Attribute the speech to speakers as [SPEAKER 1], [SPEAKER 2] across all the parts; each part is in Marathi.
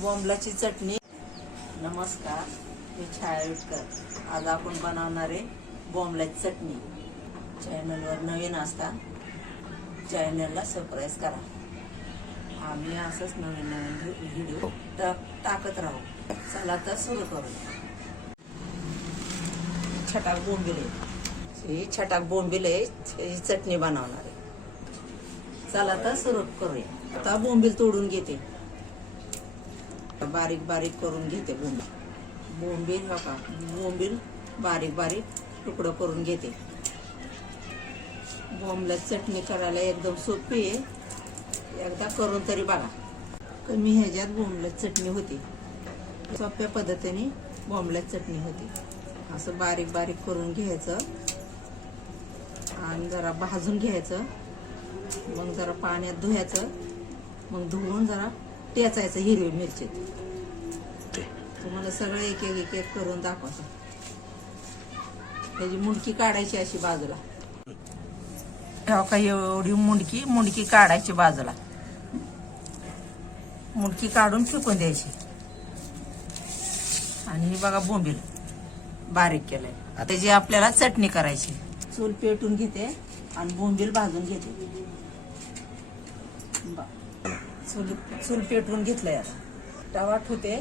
[SPEAKER 1] बोंबलाची चटणी. नमस्कार मी छाया आज आपण बनवणार आहे बोंबलाची चटणी. चॅनलवर नवीन असता चॅनलला सरप्राईज करा. आम्ही असंच नवीन नवीन व्हिडिओ टाक टाकत राहू. चला तर सुरू करू. छटाक बोंबिले ही छटाक बोंबिले ही चटणी बनवणार आहे. चला तर सुरू करूया. आता बोंबील तोडून घेते. बारीक बारीक करून घेते बोंबील. बोंबील हा का बोंबील बारीक बारीक तुकडं करून घेते. बोंबला चटणी करायला एकदम सोपी आहे. एकदा करून तरी बघा. कमी ह्याच्यात बोंबला चटणी होती. सोप्या पद्धतीने बोंबला चटणी होती. असं बारीक बारीक करून घ्यायचं. आणि जरा भाजून घ्यायचं. मग जरा पाण्यात धुवायचं. मग धुवून जरा टेचायचं हिरवी मिरची. तुम्हाला सगळं एक एक एक एक करून दाखवतो. त्याची मुंडकी काढायची अशी बाजूला. हो का एवढी मुंडकी मुंडकी काढायची बाजूला. मुंडकी काढून फेकून द्यायची. आणि ही बघा बोंबील बारीक केलंय. आता जी आपल्याला चटणी करायची. चूल पेटून घेते आणि बोंबील भाजून घेते. चूल चूल पेटवून घेतलं आता. तवा ठेवते.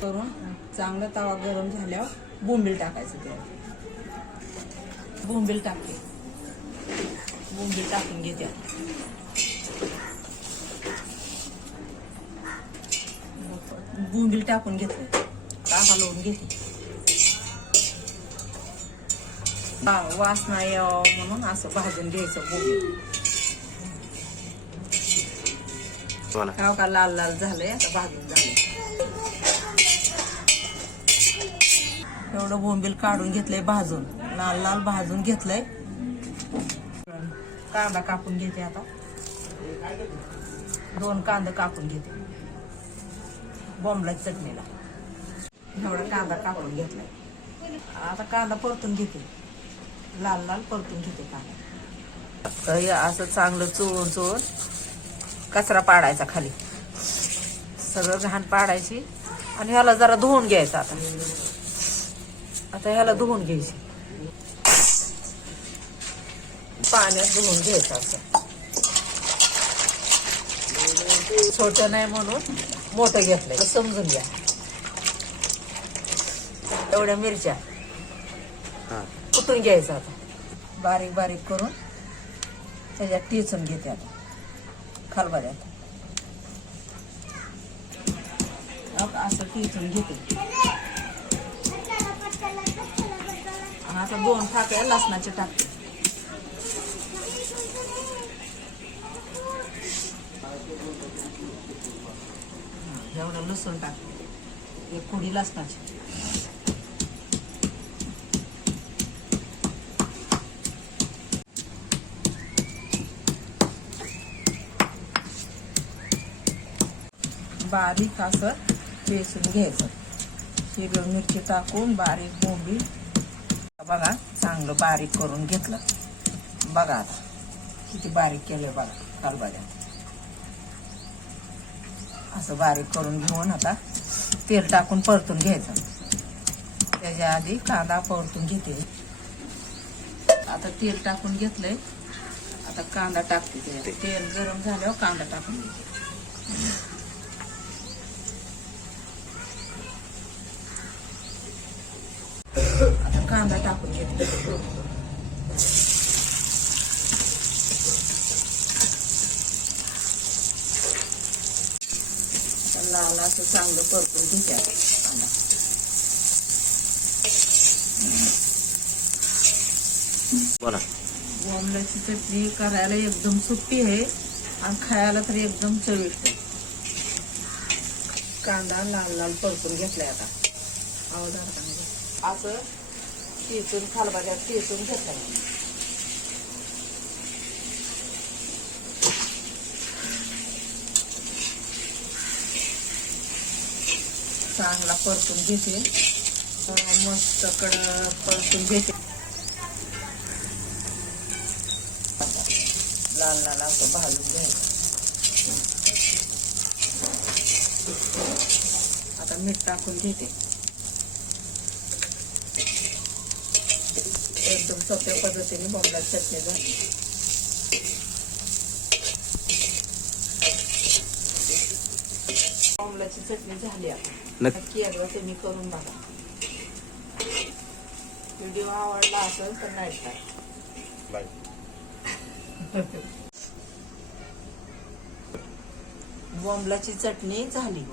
[SPEAKER 1] करून चांगला तवा गरम झाल्यावर बोंबील टाकायचं ते बोंबील टाकते. बोंबील टाकून घेते आता. बोंबील टाकून घेतलं का लावून घेते. वासना यावं म्हणून असं भाजून घ्यायचं बोंबील.
[SPEAKER 2] बोला
[SPEAKER 1] खाव का लाल लाल झालंय आता भाजून झालंय. एवढं बोंबील काढून घेतलंय भाजून. लाल लाल भाजून घेतलंय. कांदा कापून घेते आता. दोन कांदा कापून घेते. बोंबला चटणीला. एवढा कांदा कापून घेतलाय. आता कांदा परतून घेते. लाल लाल परतून घेते कांदा. हे असं चांगलं चोळून चोळून कचरा पाडायचा खाली. सगळं घाण पाडायची. आणि ह्याला जरा धुवून घ्यायचं आता. आता ह्याला धुवून घ्यायची. पाण्यात धुवून घ्यायचं असं. छोटं नाही म्हणून मोठं घेतलंय. समजून घ्या. एवढ्या मिरच्या. कुटून घ्यायचं आता? बारीक बारीक करून त्याच्यात टिचून घेते आता. खलबऱ्यात आता असं टिचून घेते. असं आता दोन टाक्या लसणाचे टाकते. एवढं लसूण टाकते. एक कुडी लसणाची. बारीक असं बेसून घ्यायचं. हिरवी मिरची टाकून बारीक बोंबी बघा चांगलं बारीक करून घेतलं. बघा आता किती बारीक केलं बघा कालबाऱ्यात असं बारीक करून घेऊन आता तेल टाकून परतून घ्यायचं. त्याच्या आधी कांदा परतून घेते. आता तेल टाकून घेतलंय. आता कांदा टाकते तेल गरम झाल्यावर कांदा टाकून घेते आता कांदा टाकून घेते. आता लाल असं चांगलं परतून आता कांदा
[SPEAKER 2] बोला.
[SPEAKER 1] बोंबल्याची चटणी करायला एकदम सुट्टी आहे आणि खायला तर एकदम चविष्ट आहे. कांदा लाल लाल परतून घेतलाय आता. आवाज? असं? टेचून खालबाजात टेचून घेतात चांगला परतून घेते मस्त कड परतून घेते लाल लाल असं भाजून घ्यायचं. आता मीठ टाकून घेते एकदम सोप्या पद्धतीने बोंबला चटणी झाली. बोंबलाची चटणी झाली
[SPEAKER 2] नक्की.
[SPEAKER 1] एकदा तुम्ही करून बघा. व्हिडिओ आवडला असेल तर नाही बोंबलाची चटणी झाली.